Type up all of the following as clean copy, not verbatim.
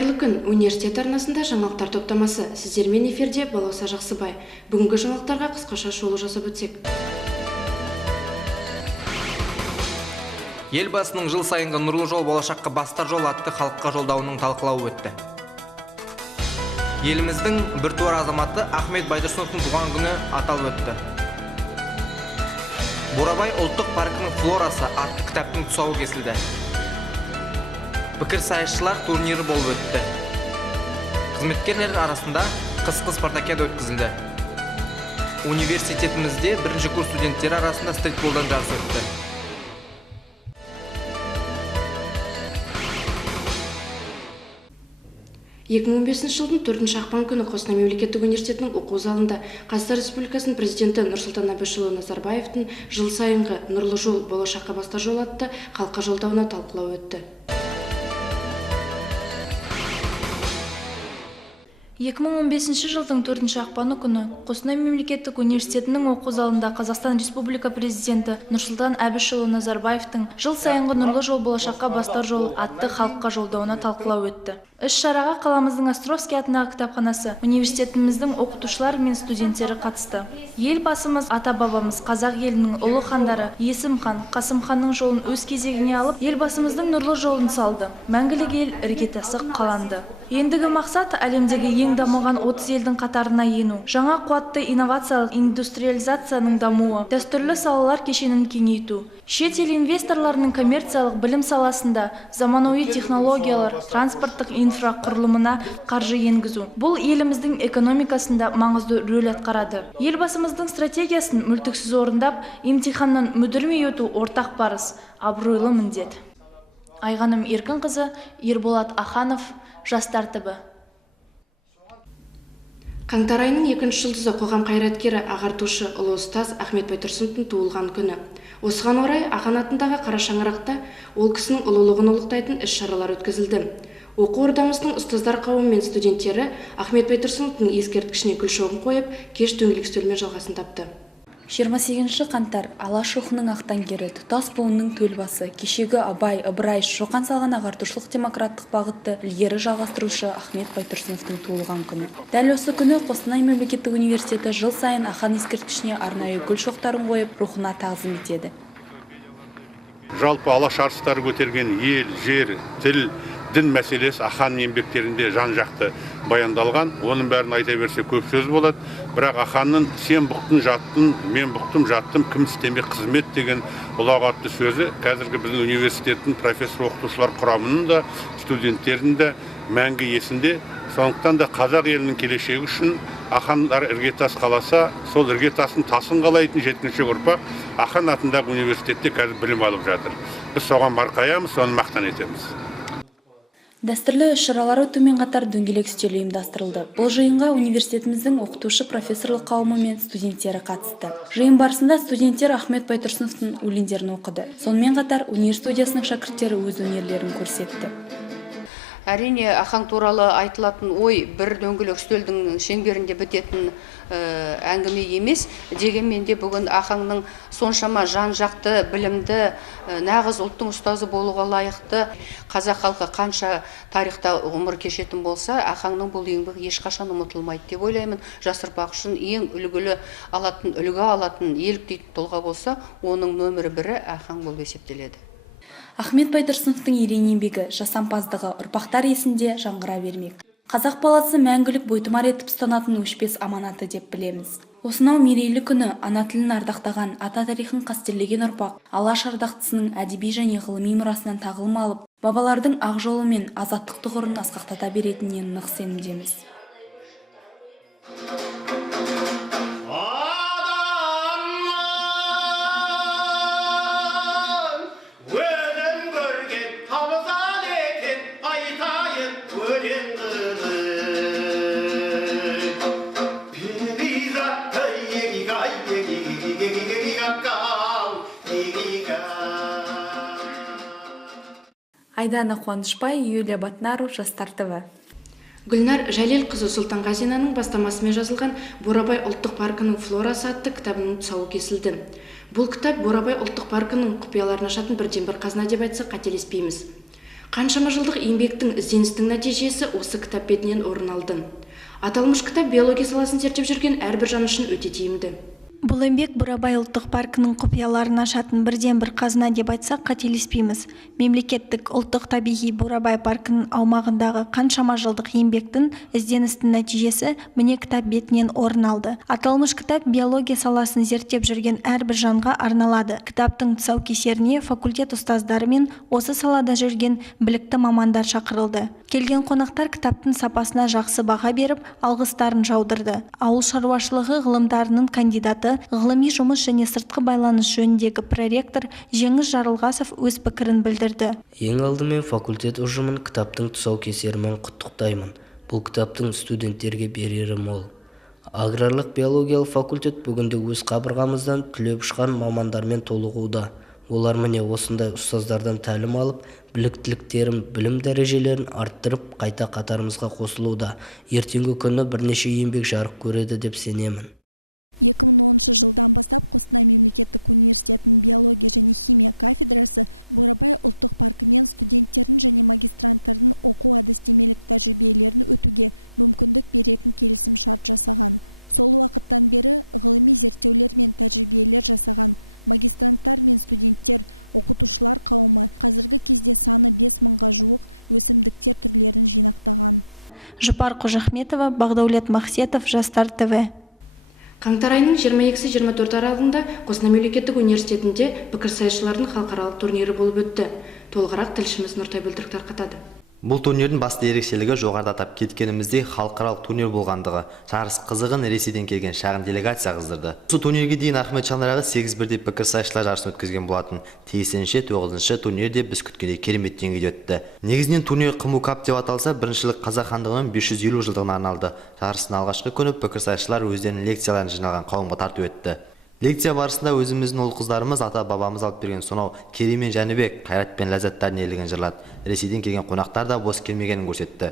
Қайырлы күн, университет арнасында жаңалықтар топтамасы. Сіздермен эфирде Балауса Жақсыбай. Бүгінгі жаңалықтарға қысқаша шолу жасап өтсек. Елбасының жыл сайынғы нұрлы жол болашаққа бастар жол атты халыққа жолдауының талқылауы өтті. Еліміздің біртуар азаматы Ахмет Байтұрсыновтың туған күні аталып өтті. Бурабай ұлттық паркының флорасы атты кітаптың тұсауы кесілді. Пікірсайысшылар турнирі болып өтті. Қызметкерлер арасында қысқы спартакиада өткізілді. Университетімізде бірінші курс студенттері арасында стритболдан жарыс өтті. жылдың 4 ақпан күні Қостанай мемлекеттік университетінің оқу залында Қазақстан Республикасының президенті Нұрсұлтан Әбішұлы Назарбаевтың жыл сайынғы нұрлы жол болашаққа бастар жол атты халыққа жолдауына талқылау өтті. 2015 жылдың 4 ақпаны күні Қостанай мемлекеттік университетінің оқу залында Қазақстан Республика президенті Нұрсұлтан Әбішұлы Назарбаевтың жыл сайынғы нұрлы жол болашаққа бастар жол атты халыққа жолдауына талқылау өтті. Іс-шараға қаламыздың Островский атындағы кітапханасы, университетіміздің оқытушылары мен студенттері қатысты. Елбасымыз, ата-бабамыз, қазақ елінің ұлы хандары Есім хан, Қасым ханның жолын өз кезегіне алып, елбасымыздың нұрлы жолын салды. Мәңгілік ел іргетасы қаланды. Ендігі мақсат әлемдегі ең дамыған 30 елдің қатарына ену, жаңа қуатты инновациялық индустриализацияның дамуы, дәстүрлі салалар кешенін кеңейту, шет ел инвесторларының коммерциялық білім саласында заманауи технологиялар, транспорттық инфрақұрылымына қаржы енгізу. Бұл еліміздің экономикасында маңызды рөл атқарады. Елбасымыздың стратегиясын мүлтіксіз орындап, емтиханнан мүдірмей өту ортақ парыз, абыройлы міндет. Айғаным Еркінқызы, Ерболат Аханов, Жастар ТБ. Қаңтар айының 2-ші жұлдызы қоғам қайраткері, ағартушы ұлы ұстаз Ахмет Байтұрсыновтың туылған күні. Осыған орай Ахан атындағы қара шаңырақта ол кісінің ұлылығын ұлықтайтын іс-шаралар өткізілді. Оқу ордамыздың ұстаздар қауымы мен студенттері Ахмет Байтұрсыновтың ескерткішіне гүл шоғын қойып, кеш дөңгелек үстелмен жалғасын тапты. 28 қаңтар Алаш рухының ақтаңгері, тұтас буынның төлбасы, кешегі Абай, Ыбырай, Шоқан салған ағартушылық демократтық бағытты ілгері жалғастырушы Ахмет Байтұрсыновтың туылған күні. Дәл осы күні Қостанай мемлекеттік университеті жыл сайын Ахан ескерткішіне арнайы гүл шоқтарын қойып, рухына тағзым етеді. Жалпы алаш арыстары көтерген ел, жер, тіл, дін мәселесі Ахан еңбектерінде жан-жақты баяндалған. Оның бәрін айта берсе көп сөз болады. Бірақ Аханның сен бұқтың жаттың, мен бұқтым жаттым, кім істемек қызмет деген ұлағатты сөзі қазіргі біздің университеттің профессор оқытушылар құрамының да, студенттердің де мәңгі есінде. Сондықтан да қазақ елінің келешегі үшін Ахандар іргетас қаласа, сол іргетасын тасын қалайтын жеткіншек ұрпақ Ахан атындағы университетте қазір білім алып жатыр. Біз соған марқаямыз, соны мақтан етеміз. Дәстүрлі іс-шаралар өтумен қатар дөңгелек үстел ұйымдастырылды. Бұл жиынға университетіміздің оқытушы профессорлық қауымы мен студенттері қатысты. Жиын барысында студенттер Ахмет Байтұрсыновтың өлеңдерін оқыды. Сонымен қатар өнер студиясының шәкірттері өз өнерлерін көрсетті. Әрине, Ахан туралы айтылатын ой бір дөңгелек үстелдің шеңберінде бітетін әңгіме емес. Дегенмен де бүгін Аханның соншама жан-жақты, білімді, нағыз ұлттың ұстазы болуға лайықты қазақ халқы қанша тарихта ғұмыр кешетін болса, Аханның бұл еңбегі ешқашан ұмытылмайды деп ойлаймын. Жас ұрпақ үшін ең үлгі алатын еліктейтін тұлға болса, оның нөмірі бірі Ахан болып есептеледі. Ахмет Байтұрсыновтың ерен еңбегі, жасампаздығы ұрпақтар есінде жаңғыра бермек. Қазақ баласы мәңгілік бойтұмар етіп ұстанатын өшпес аманаты деп білеміз. Осынау мерейлі күні ана тілін ардақтаған, ата тарихын қастерлеген ұрпақ алаш ардақтысының әдеби және ғылыми мұрасынан тағылым алып, бабалардың ақ жолы мен азаттық тұғырын асқақтата беретініне нық сенімдеміз. Айдана Қуанышбай, Юлия Батнару, Жастар ТБ. Гүлнар Жәлелқызы Сұлтанғазинаның бастамасымен жазылған Бурабай ұлттық паркының флорасы атты кітабының тұсауы кесілді. Бұл кітап Бурабай ұлттық паркының құпияларын ашатын бірден бір қазына деп айтсақ қателеспейміз. Қаншама жылдық еңбектің ізденістің нәтижесі осы кітап бетінен орын алды. Аталмыш кітап биология саласын зерттеп жүрген әрбір жан үшін өте тиімді. Бұл еңбек Бурабай ұлттық паркінің құпияларын ашатын бірден бір қазына деп айтсақ қателеспейміз. Мемлекеттік ұлттық табиғи Бурабай паркінің аумағындағы қаншама жылдық еңбектің ізденістің нәтижесі міне кітап бетінен орын алды. Аталмыш кітап биология саласын зерттеп жүрген әрбір жанға арналады. Кітаптың тұсаукесеріне факультет ұстаздары мен осы салада жүрген білікті мамандар шақырылды. Келген қонақтар кітаптың сапасына жақсы баға беріп, алғыстарын жаудырды. Ауыл шаруашылығы ғылымдарының кандидаты, ғылыми жұмыс және сыртқы байланыс жөніндегі проректор Жеңіс Жарылғасов өз пікірін білдірді. Ең алдымен факультет ұжымын кітаптың тұсаукесерімен құттықтаймын. Бұл кітаптың студенттерге берері мол. Аграрлық биологиялық факультет бүгінде өз қабырғамыздан түлеп ұшқан мамандармен толығуда. Олар міне осындай ұстаздардан тәлім алып, біліктіліктерін, білім дәрежелерін арттырып, қайта қатарымызға қосылуда. Ертеңгі күні бірнеше еңбек жарық көреді деп сенемін. Жұпар Қожахметова, Бағдаулет Мақсетов, Жастар ТВ. Қаңтар айының 22-24 аралығында Қостанай мемлекеттік университетінде пікірсайысшылардың халықаралық турнирі болып өтті. Толығырақ тілшіміз Нұртай Бөлтірік тарқатады. Бұл турнирдің басты ерекшелігі жоғарыда атап кеткеніміздей халықаралық турнир болғандығы. Жарыс қызығын Ресейден келген шағын делегация қыздырды. Осы турнирге дейін Ахмет Шаңырағы 8 бірдей пікірсайысшылар жарысын өткізген болатын. Тиісінше 9-шы турнирде біз күткендей керемет деңгейде өтті. Негізінен турнир Қыму Кап деп аталса, біріншілік Қазақ хандығының 550 жылдығына арналды. Жарыстың алғашқы күні пікірсайысшылар өздерінің лекцияларын жиналған қауымға тарту етті. Лекция барысында өзіміздің ұл қыздарымыз ата-бабамыз алып берген сонау Керей мен Жәнібек, қайрат пен ләззаттарын елеген жырлады. Ресейден келген қонақтар да бос келмегенін көрсетті.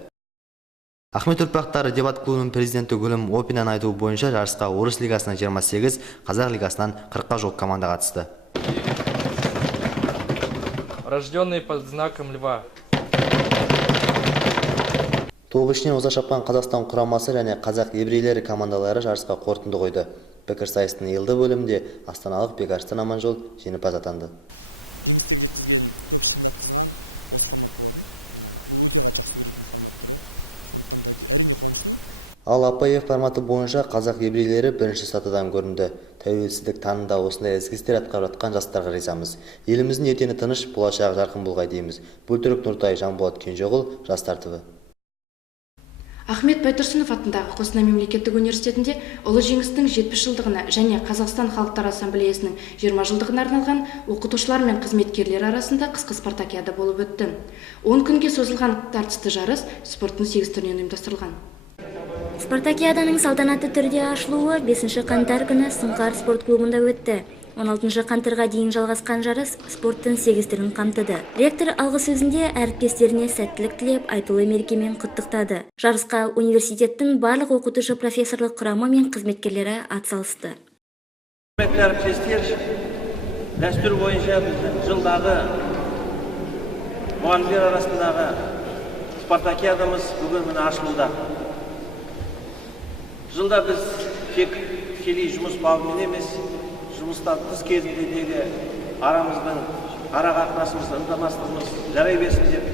Ахмет ұрпақтары дебат клубының президенті Гүлім Опинан айтуы бойынша жарысқа Орыс лигасынан 28, Қазақ лигасынан 40-қа жуық команда қатысты. Рожденный под знаком льва. Топ ішінен оза шапқан Қазақстан құрамасы және қазақ еврейлері командалары жарысқа қорытынды қойды. Пікірсайыстың елді бөлімінде астаналық Бекарыстан Аманжол жеңімпаз атанды. Ал АПФ форматы бойынша қазақ еврейлері бірінші сатыдан көрінді. Тәуелсіздік таңында осындай ізгі істер атқарып жатқан жастарға ризамыз. Еліміздің ертеңі тыныш, болашағы жарқын болғай дейміз. Бөлтірік Нұртай, Жанболат Кенжеғұл, Жастар ТВ. Ахмет Байтұрсынов атындағы Қостанай мемлекеттік университетінде ұлы жеңістің 70 жылдығына және Қазақстан халықтар ассамблеясының 20 жылдығына арналған оқытушылар мен қызметкерлер арасында қысқы спартакиада болып өтті. 10 күнге созылған тартысты жарыс спорттың 8 түрінен ұйымдастырылған. Спартакиаданың салтанатты түрде ашылуы 5 қаңтар күні Сұңқар спорт клубында өтті. 16 қаңтарға дейін жалғасқан жарыс спорттың 8 түрін қамтыды. Ректор алғы сөзінде әріптестеріне сәттілік тілеп, айтулы мерекемен құттықтады. Жарысқа университеттің барлық оқытушы профессорлық құрамы мен қызметкерлері атсалысты. Әріптестер, дәстүр бойынша біздің жылдағы мұғалімдер арасындағы спартакиадамыз бүгін міне ашылуда. Жылда біз тек тікелей жұмыс бабымен емес, жұмыстан тыс кезіндегі арамыздың ара қатынасымыз, ынтымақтастығымыз жарай берсін деп,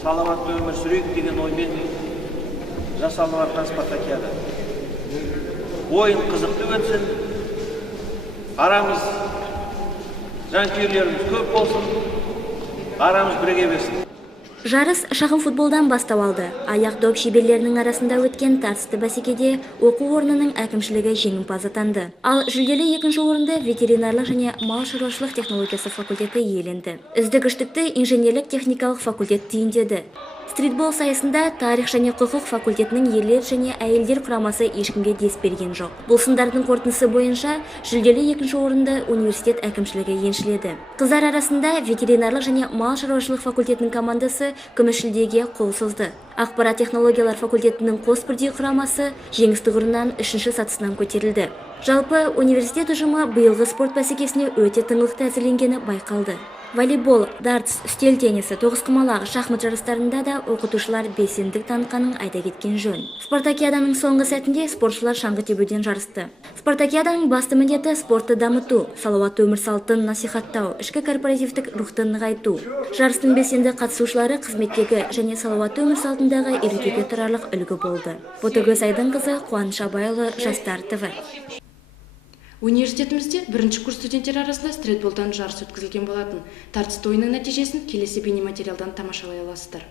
саламатты өмір сүрейік деген оймен жасалып жатқан спартакиада. Ойын қызықты өтсін, арамыз жанкүйерлеріміз көп болсын, арамыз бірге берсін. Жарыс шағын футболдан бастау алды. Аяқ доп шеберлерінің арасында өткен тартысты бәсекеде оқу орнының әкімшілігі жеңімпаз атанды. Ал жүлделі екінші орынды ветеринарлық және мал шаруашылық технологиясы факультеті иеленді. Үздік үштікті инженерлік техникалық факультет түйіндеді. Стритбол сайысында тарих және құқық факультетінің ерлер және әйелдер құрамасы ешкімге дес берген жоқ. Бұл сындардың қорытындысы бойынша жүлделі екінші орынды университет әкімшілігі еншіледі. Қыздар арасында ветеринарлық және мал шаруашылық факультетінің командасы күміс жүлдеге қол созды. Ақпарат технологиялар факультетінің қос бірдей құрамасы жеңіс тұғырынан 3-ші сатысынан көтерілді. Жалпы университет ұжымы биылғы спорт бәсекесіне өте тыңғылықты әзірленгені байқалды. Волейбол, дартс, үстел теннисі, тоғызқұмалақ, шахмат жарыстарында да оқытушылар белсенділік танытқанын айта кеткен жөн. Спартакиаданың соңғы сәтінде спортшылар шаңғы тебуден жарысты. Спартакиаданың басты міндеті спортты дамыту, салауатты өмір салтын насихаттау, ішкі корпоративтік рухты нығайту. Жарыстың белсенді қатысушылары қызметтегі және салауатты өмір салтындағы үйретуге тұрарлық үлгі болды. Ботагөз Айдынқызы, Қуаныш Абайұлы, Жастар ТВ. Университетімізде бірінші курс студенттер арасында стритболдан жарыс өткізілген болатын. Тартысты ойынның нәтижесін келесі бейнематериалдан тамашалай аласыздар.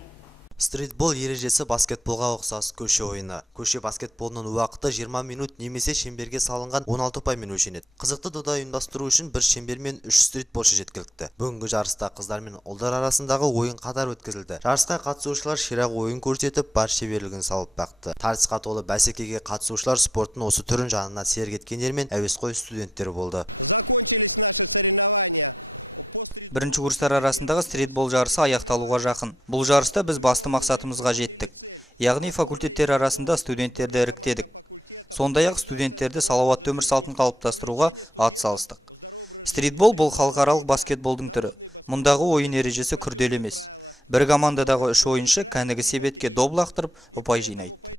Стритбол ережесі баскетболға ұқсас көше ойыны. Көше баскетболының уақыты 20 минут немесе шеңберге салынған 16 ұпаймен өлшенеді. Қызықты дода ұйымдастыру үшін бір шеңбер мен 3 стритболшы жеткілікті. Бүгінгі жарыста қыздар мен ұлдар арасындағы ойын қатар өткізілді. Жарысқа қатысушылар ширақ ойын көрсетіп, бар шеберлігін салып бақты. Тартысқа толы бәсекеге қатысушылар спорттың осы түрін жанына серік еткендер мен әуесқой студенттер болды. Бірінші курстар арасындағы стритбол жарысы аяқталуға жақын. Бұл жарыста біз басты мақсатымызға жеттік. Яғни факультеттер арасында студенттерді іріктедік. Сондай-ақ студенттерді салауатты өмір салтын қалыптастыруға атсалыстық. Стритбол бұл халықаралық баскетболдың түрі. Мұндағы ойын ережесі күрделі емес. Бір командадағы 3 ойыншы кәнігі себетке доп лақтырып, ұпай жинайды.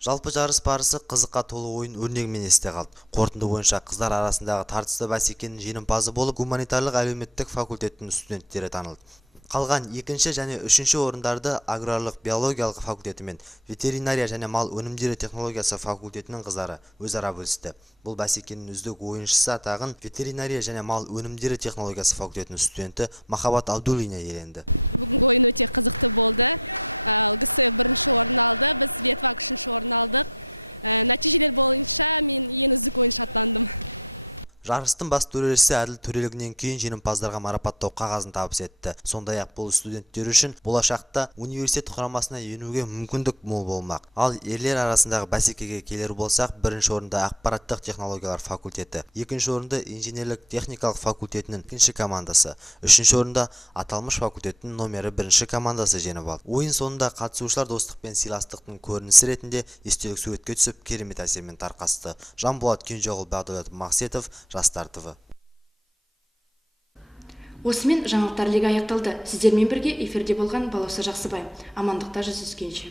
Жалпы жарыс барысы қызыққа толы ойын өрнегімен есте қалды. Қорытынды бойынша қыздар арасындағы тартысты бәсекенің жеңімпазы болып, гуманитарлық әлеуметтік факультеттің студенттері танылды. Қалған 2-ші және 3-ші орындарды аграрлық биологиялық факультеті мен ветеринария және мал өнімдері технологиясы факультетінің қыздары өзара бөлісті. Бұл бәсекенің үздік ойыншысы атағын ветеринария және мал өнімдері технологиясы факультетінің студенті Махаббат Абдуллина иеленді. Жарыстың бас төрелісі әділ төрелігінен кейін жеңімпаздарға марапаттау қағазын табыс етті. Сондай-ақ бұл студенттер үшін болашақта университет құрамасына енуге мүмкіндік мол болмақ. Ал ерлер арасындағы бәсекеге келер болсақ, бірінші орында ақпараттық технологиялар факультеті, екінші орында инженерлік техникалық факультетінің екінші командасы, үшінші орында аталмыш факультеттің номері бірінші командасы жеңіп алды. Ойын соңында қатысушылар достық пен сыйластықтың көрінісі ретінде естелік суретке түсіп, керемет әсермен тарқасты. Жанболат Кенжеғұл, Бағдәулет Мақсетов, Жастар ТВ. Осымен жаңалықтар легі аяқталды. Сіздермен бірге эфирде болған Балауса Жақсыбай. Амандықта жүздескенше.